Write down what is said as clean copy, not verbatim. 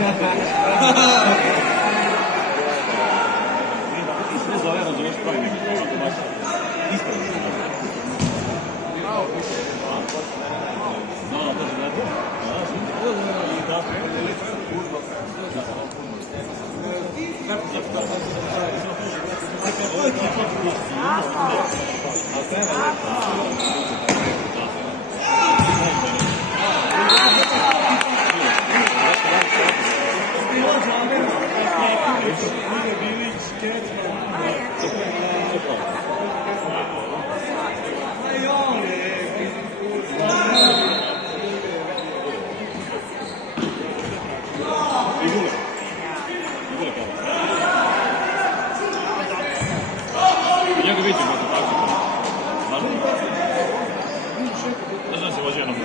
Sve zove, razumiješ pravi nekako, to baš ispravno se može. No, to se znate. Njega vidim, tako ne znam se vođe jednom u